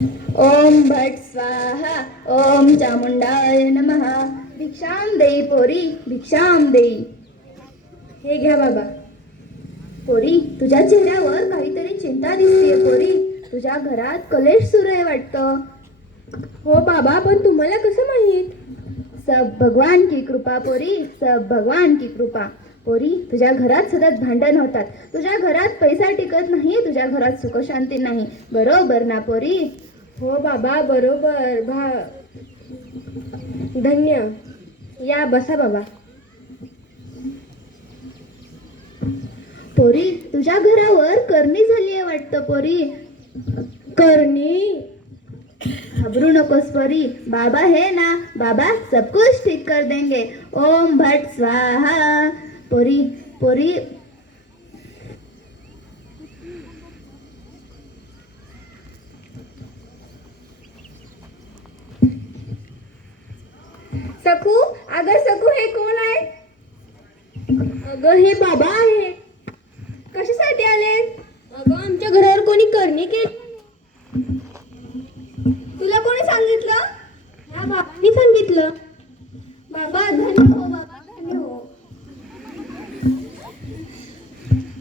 ओम भट स्वाहा. ओम चामुंडाय नमः. भिक्षाम देई पोरी, भिक्षाम देई. हे घ्या बाबा. पोरी, तुझ्या चेहऱ्यावर काहीतरी चिंता दिसतेय पोरी. तुझ्या घरात कलेश सुरू आहे वाटतं. हो बाबा, पण तुम्हाला कसं माहीत? सब भगवान की कृपा पोरी, सब भगवान की कृपा. पोरी, तुझ्या घरात सतत भांडण होतात. तुझ्या घरात पैसा टिकत नाही. तुझ्या घरात सुखशांती नाही. बरोबर ना पोरी? हो बाबा, बरोबर. धन्य. या बसा बाबा. पोरी, तुझ्या घरावर करणी झाली आहे वाटतं पोरी. करणी? घाबरू नकोस पोरी. बाबा है ना, बाबा सब कुछ ठीक कर देंगे. ओम भट स्वाहा. पोरी पोरी सखू, अगं सखू, हे कोण आहे? अगं, हे बाबा आहे. कशासाठी आले? अगं, आमच्या घरावर कोणी करणी केली. तुला कोणी सांगितलं? या बाबांनी सांगितलं. बाबा धन्य हो, बाबा धन्य हो.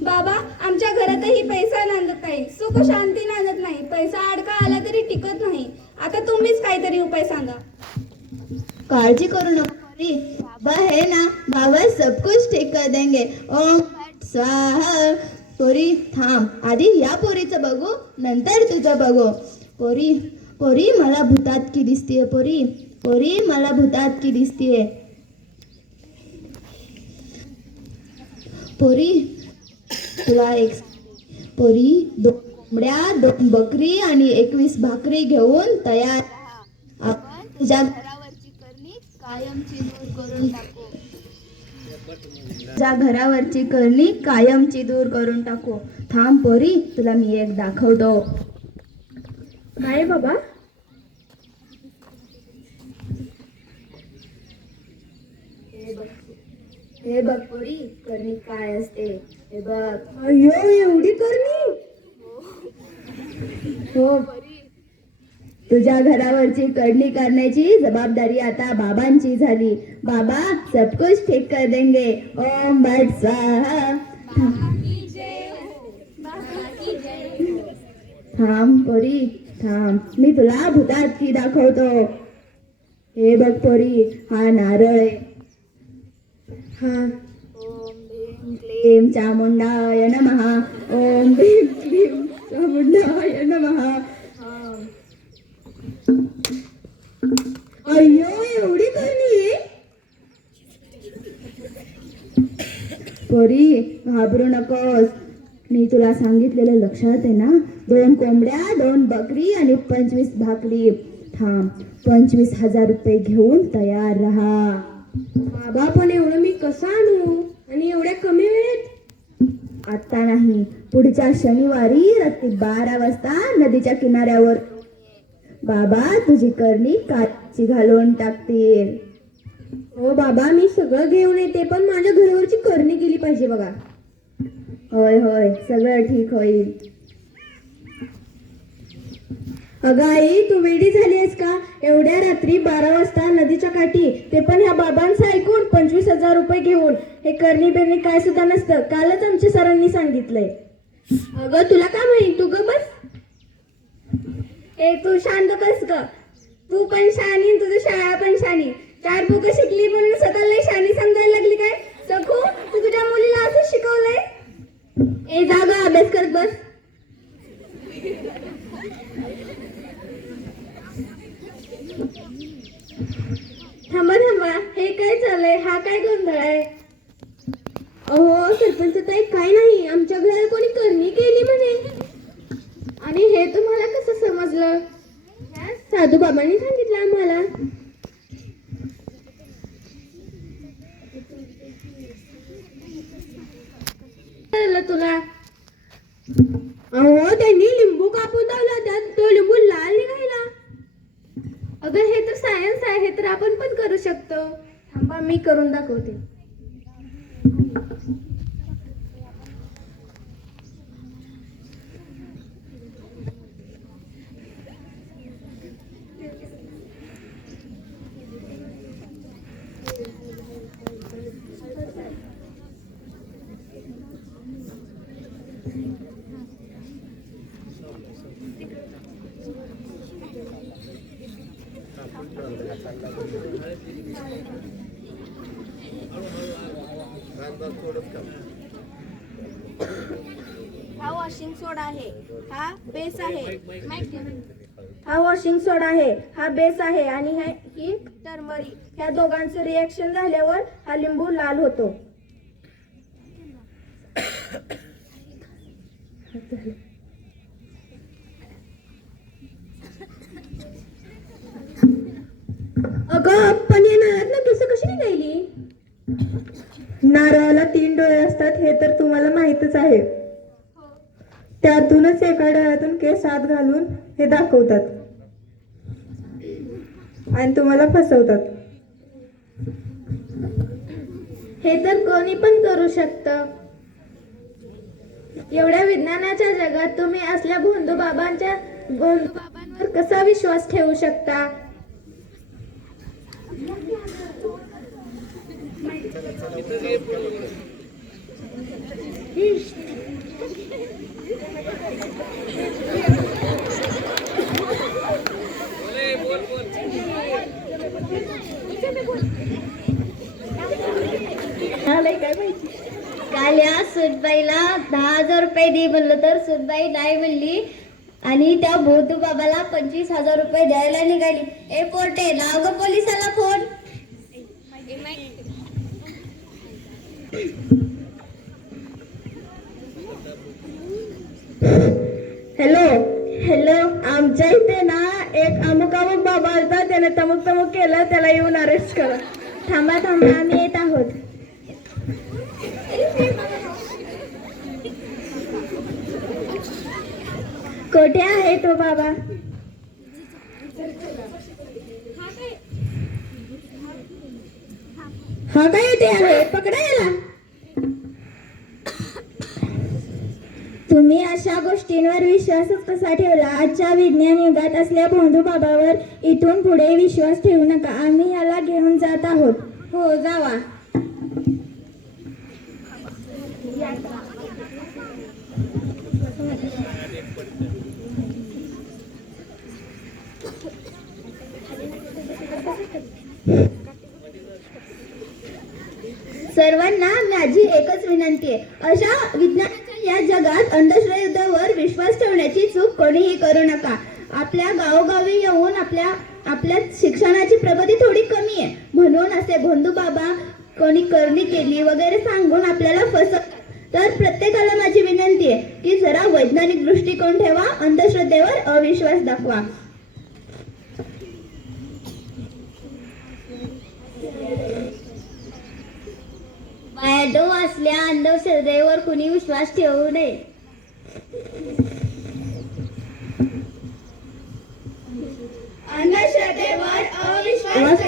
बाबा, आमच्या घरातही पैसा नांदत नाही, सुख शांती नांदत नाही. पैसा अडका आला तरी टिकत नाही. आता तुम्हीच काहीतरी उपाय सांगा. काळजी करू नको पोरी. बाबा है ना, बाबा सब कुछ ठीक कर देंगे. ओम भट स्वाहा. पोरी थांब, आधी या पोरीचं बघू, नंतर तुझं बघू. पोरी पोरी मला भूतात की दिसतीये पोरी. पोरी मला भूतात की दिसतीये. पोरी तुला एक पोरी, 2 कोंबड्या, 2 बकरी आणि 21 भाकरी घेऊन तयार. आपण तुझ्या घरावरची करणी कायमची दूर करून टाकू. तुझ्या घरावरची करणी कायमची दूर करून टाकू. थांब पोरी, तुला मी एक दाखवतो. काय बाबा? हे बघ पोरी, करणी काय असते हे बघ. अय्यो, एवढी करणी? हो, तुझ्या घरावरची करणी करण्याची जबाबदारी आता बाबांची झाली. बाबा सब कुछ ठीक कर देंगे. ओम भट स्वाहा. थांब पोरी थांब, मी तुला भूतात की दाखवतो. हे बघ पोरी, हा नारळ आहे. हा. ओम भीम क्लीम चामुंडाय नमः. ओम भीम क्लीम चामुंडाय नमः. अय्यो, एवढी करणी? पोरी घाबरू नकोस. मी तुला सांगितलेलं लक्षात आहे ना? 2 कोंबड्या, 2 बकरी आणि 25 भाकरी. थांब, 25,000 रुपये घेऊन तयार राहा. बाबा, पण एवढं मी कसं आणू? आणि एवढ्या कमी वेळेत? आता नाही, पुढच्या शनिवारी रात्री 12 वाजता नदीच्या किनाऱ्यावर. बाबा तुझी करणी काची घालून टाकतील. हो बाबा, मी सगळं घेऊन येते, पण माझ्या घरावरची करणी केली पाहिजे बघा. होय होय, सगळं ठीक होईल. अगं आई, तू वेडी झाली आहेस का? एवढ्या रात्री 12 वाजता नदीच्या काठी, ते पण ह्या बाबांचं ऐकून 25,000 रुपये घेऊन. हे करणी बेरणी काय सुद्धा नसतं. कालच आमच्या सरांनी सांगितलंय. अगं, तुला काय माहित? तू ग बस. ए, तू शांत बस ग. तू पण शानी, तुझी शाळा पण शानी. 4 बुकं शिकली म्हणून स्वतःला शानी समजायला लागली काय? सखू, तू तुझ्या मुलीला असं शिकवलंय? ए, जा ग, अभ्यास करत बस. थांबा थांबा, हे काय चाललंय? हा काय गोंधळ आहे? अहो सरपंच ताई, काय नाही, आमच्या घरात कोणी करणी केली म्हणे. आणि हे तुम्हाला कसं समजलं? साधू बाबांनी सांगितलं आम्हाला. तुला? अहो, त्यांनी लिंबू कापून लावला, त्यात तो लिंबू लाल निघाला. अगं, हे तर सायन्स आहे, तर आपण पण करू शकतो. थांबा, मी करून दाखवते. हा वॉशिंग सोडा आहे, हा बेस आहे, हा वॉशिंग सोडा आहे, हा बेस आहे आणि ही टर्मरिक. ह्या दोघांचं रिएक्शन झाल्यावर हा लिंबू लाल होतो. अगं पण या नारळात केस कशी निघाली? नारळाला 3 डोळे असतात हे तर तुम्हाला माहीतच आहे. त्यातूनच एका डोळ्यातून केस आत घालून हे दाखवतात आणि तुम्हाला फसवतात. हे तर कोणी पण करू शकतं. एवढ्या विज्ञानाच्या जगात तुम्ही असल्या भोंदू बाबांवर कसा विश्वास ठेवू शकता? काल या सुनबाईला 10,000 रुपये दे म्हणलं तर सुनबाई नाही म्हणली आणि त्या भोतू बाबाला 25,000 रुपये द्यायला निघाली. ए पोटे लाव ग पोलिसाला फोन. हॅलो हॅलो, आमच्या इथे ना एक अमुक बाबा आलता, त्याने तमुक केलं, त्याला येऊन अरेस्ट करा. थांबा आम्ही येत आहोत. कुठे आहे तो बाबा? हा काय येते आहे, पकडा याला. तुम्ही अशा गोष्टींवर विश्वासच कसा ठेवला? आजच्या विज्ञान युगात असल्या भोंदू बाबावर इथून पुढे विश्वास ठेवू नका. आम्ही याला घेऊन जात आहोत. हो जावा. सर्वांना माझी एकच विनंती आहे, अशा विज्ञानाच्या या जगात अंधश्रद्धेवर विश्वास ठेवण्याची चूक कोणीही करू नका. आपल्या गावोगावी येऊन आपल्या शिक्षणाची प्रगती थोडी कमी आहे म्हणून असे भोंदू बाबा कोणी करणी केली वगैरे सांगून आपल्याला फसवतात. तर प्रत्येकाला माझी विनंती आहे की जरा वैज्ञानिक दृष्टिकोन ठेवा, अंधश्रद्धेवर अविश्वास दाखवा. बायडो असल्या अंधश्रद्धेवर कुणी विश्वास ठेवू नये. अंधश्रद्धेवर अविश्वास